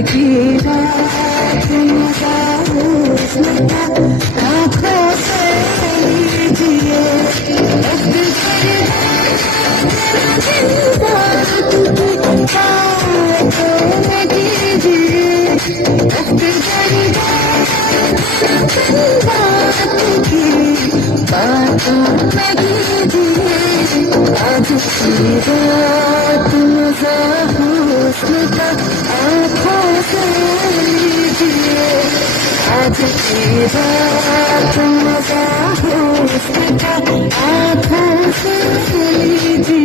की बात मजा आँखों से लीजिए आज की रात मजा हुस्न का आँखों से लीजिए आज की रात